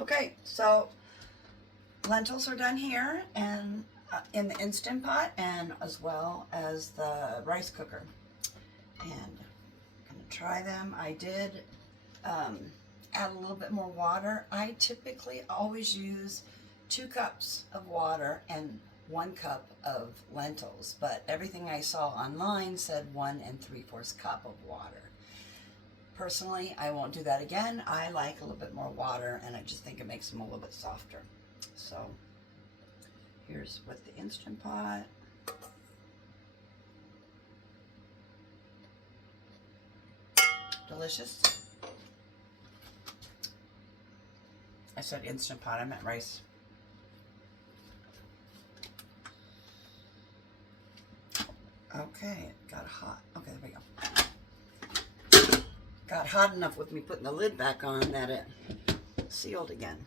Okay, so lentils are done here and in the Instant Pot, and as well as the rice cooker. And I'm gonna try them. I did add a little bit more water. I typically always use 2 cups of water and 1 cup of lentils, but everything I saw online said 1 3/4 cup of water. Personally, I won't do that again. I like a little bit more water, and I just think it makes them a little bit softer. So here's with the Instant Pot. Delicious. I said Instant Pot, I meant rice. Okay, it got hot. Okay, there we go. Got hot enough with me putting the lid back on that it sealed again.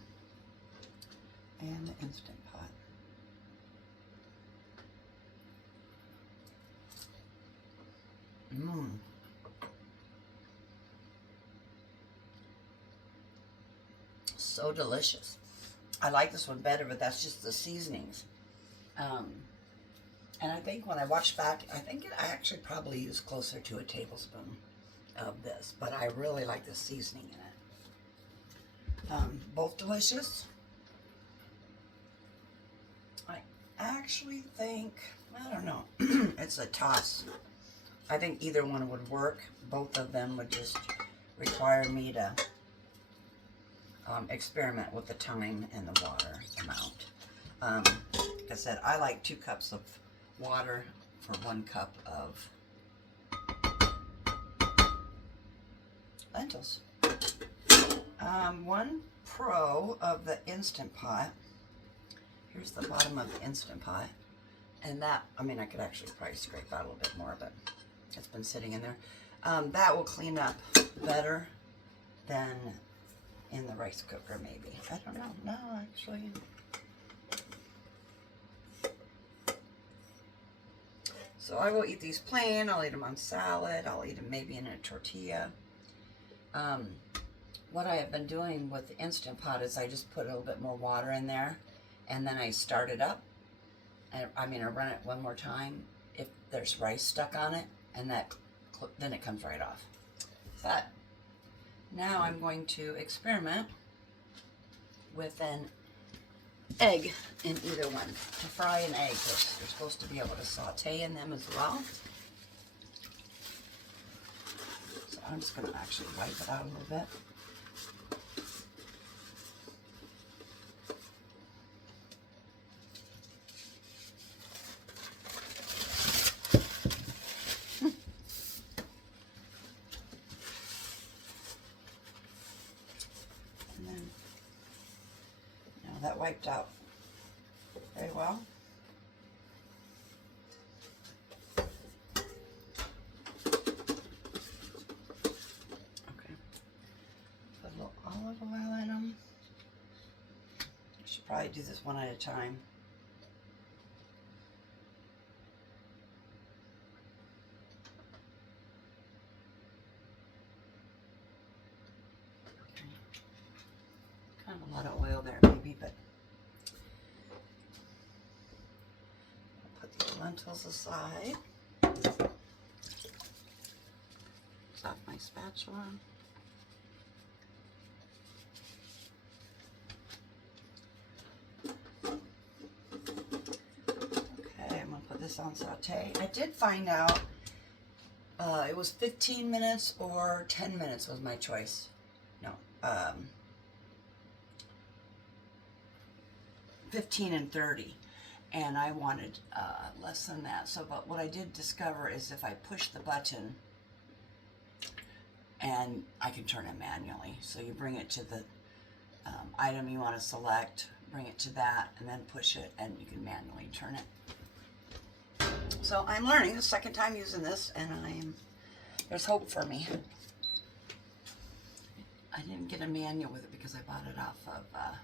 And the Instant Pot. Mmm. So delicious. I like this one better, but that's just the seasonings. And I think when I watched back, I actually probably used closer to a tablespoon of this, but I really like the seasoning in it. Both delicious. I actually think, I don't know, it's a toss. I think either one would work. Both of them would just require me to experiment with the time and the water amount. Like I said, I like 2 cups of water for 1 cup of lentils. One pro of the Instant Pot, here's the bottom of the Instant Pot, and that, I mean, I could actually probably scrape out a little bit more, but it's been sitting in there. That will clean up better than in the rice cooker, maybe. I don't know. No, actually. So I will eat these plain. I'll eat them on salad. I'll eat them maybe in a tortilla. What I have been doing with the Instant Pot is I just put a little bit more water in there, and then I start it up. And I run it one more time if there's rice stuck on it, and then it comes right off. But now I'm going to experiment with an egg in either one. To fry an egg, you're supposed to be able to saute in them as well. So I'm just going to actually wipe it out a little bit. And then, now that wiped out very well. Olive oil in them. I should probably do this one at a time. Okay. Kind of a lot of oil there, maybe, but I'll put the lentils aside. Off my spatula. This on saute. I did find out it was 15 minutes or 10 minutes was my choice. No, 15 and 30, and I wanted less than that. So, but what I did discover is if I push the button, and I can turn it manually. So you bring it to the item you want to select, bring it to that, and then push it, and you can manually turn it. So I'm learning the second time using this, and there's hope for me. I didn't get a manual with it because I bought it off of, I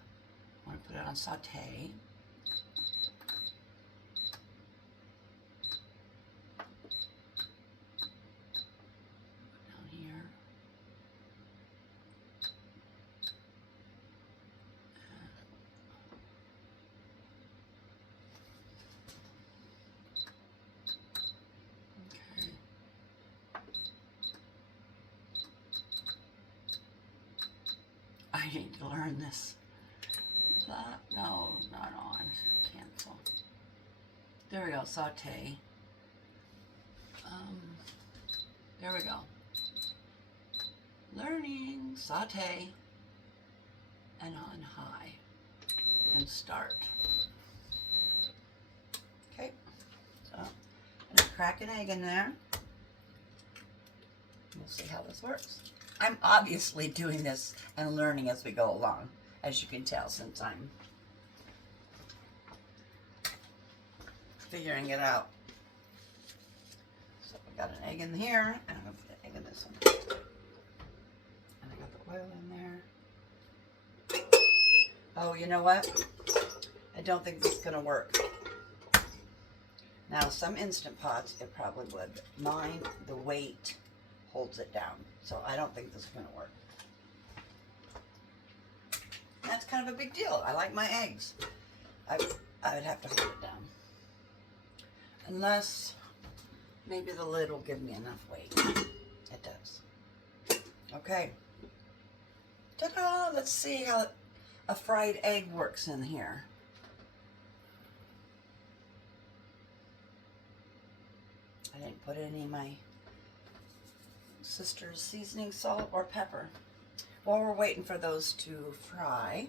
want to put it on saute. Down here. learn this. No, not on. Cancel. There we go. Saute. There we go. Learning. Saute. And on high. And start. Okay. So I'm going to crack an egg in there. We'll see how this works. I'm obviously doing this and learning as we go along, as you can tell, since I'm figuring it out. So we got an egg in here, and I'm going to put an egg in this one. And I got the oil in there. Oh, you know what? I don't think this is going to work. Now, some Instant Pots, it probably would. Mine, the weight holds it down. So I don't think this is going to work. That's kind of a big deal. I like my eggs. I would have to hold it down. Unless maybe the lid will give me enough weight. It does. Okay. Ta-da! Let's see how a fried egg works in here. I didn't put any of my sister's seasoning salt or pepper. While we're waiting for those to fry,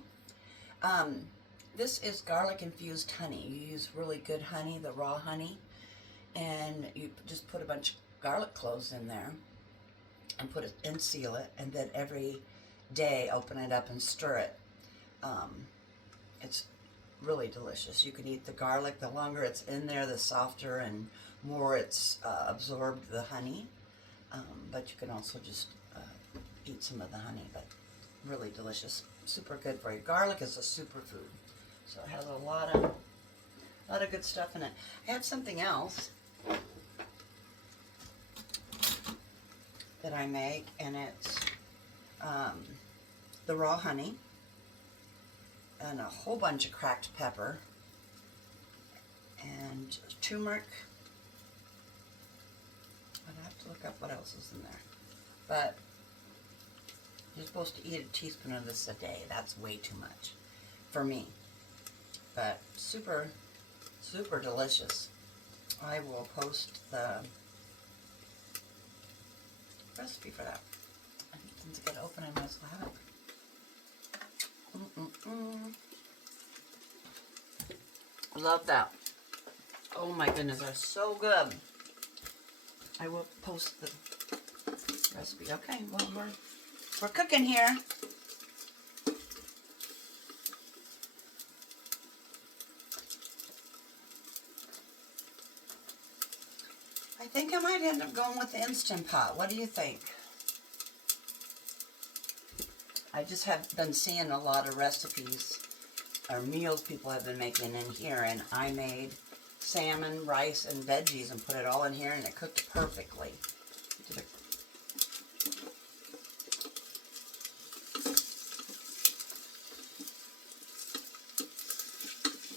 this is garlic infused honey. You use really good honey, the raw honey, and you just put a bunch of garlic cloves in there and put it and seal it, and then every day open it up and stir it. It's really delicious. You can eat the garlic. The longer it's in there, the softer and more it's absorbed the honey. But you can also just eat some of the honey, but really delicious. Super good for you. Garlic is a superfood, so it has a lot of good stuff in it. I have something else that I make, and it's the raw honey and a whole bunch of cracked pepper and turmeric. I'd have to look up what else is in there. But you're supposed to eat a teaspoon of this a day. That's way too much for me. But super, super delicious. I will post the recipe for that. Since I get open, I might as well have it. Love that. Oh my goodness, they're so good. I will post the recipe. Okay, well, we're cooking here. I think I might end up going with the Instant Pot. What do you think? I just have been seeing a lot of recipes or meals people have been making in here, and I made salmon, rice, and veggies and put it all in here, and it cooked perfectly. I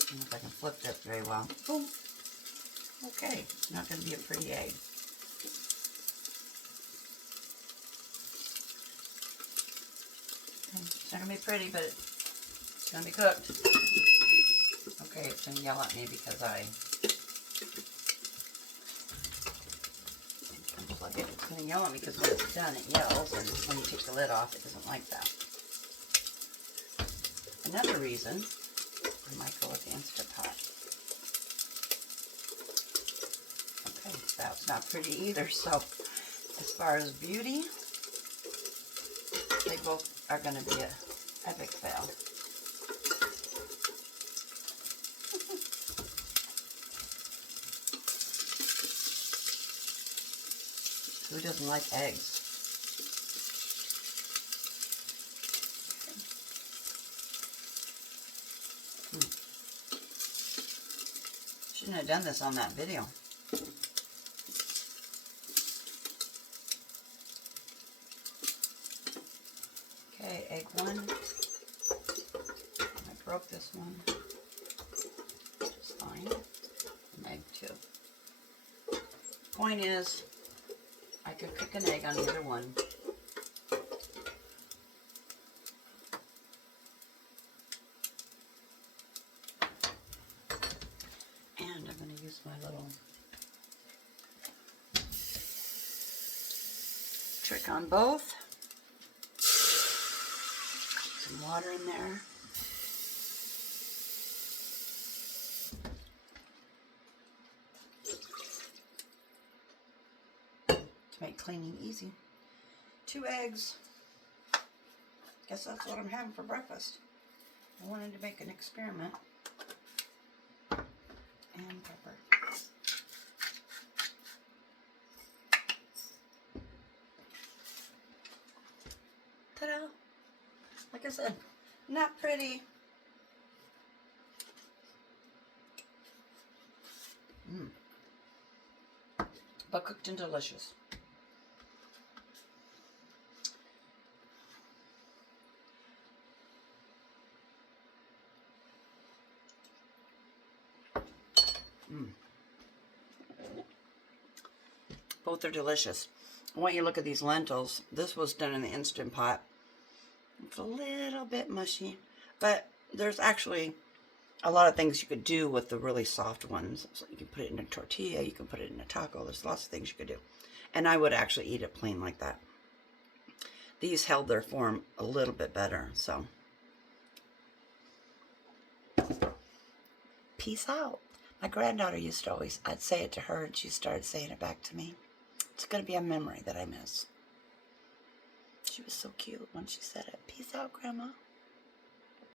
don't know if I can flip this very well. Oh, okay, it's not going to be a pretty egg. It's not going to be pretty, but it's going to be cooked. Okay, it's going to yell at me because I unplug it. It's going to yell at me because when it's done, it yells, and when you take the lid off, it doesn't like that. Another reason I might go with the Instant Pot. Okay, that's not pretty either, so as far as beauty, they both are going to be an epic fail. Who doesn't like eggs? Shouldn't have done this on that video. Okay, egg one. I broke this one. Just fine. And egg two. Point is, I could cook an egg on either one. my little trick on both. Some water in there. To make cleaning easy. 2 eggs. Guess that's what I'm having for breakfast. I wanted to make an experiment. And pepper. Ta-da! Like I said, not pretty. But cooked and delicious. Both are delicious. I want you to look at these lentils. This was done in the Instant Pot. It's a little bit mushy, but there's actually a lot of things you could do with the really soft ones. So you can put it in a tortilla, you can put it in a taco. There's lots of things you could do. And I would actually eat it plain like that. These held their form a little bit better, so. Peace out. My granddaughter used to always, I'd say it to her and she started saying it back to me. It's going to be a memory that I miss. She was so cute when she said it. Peace out, Grandma.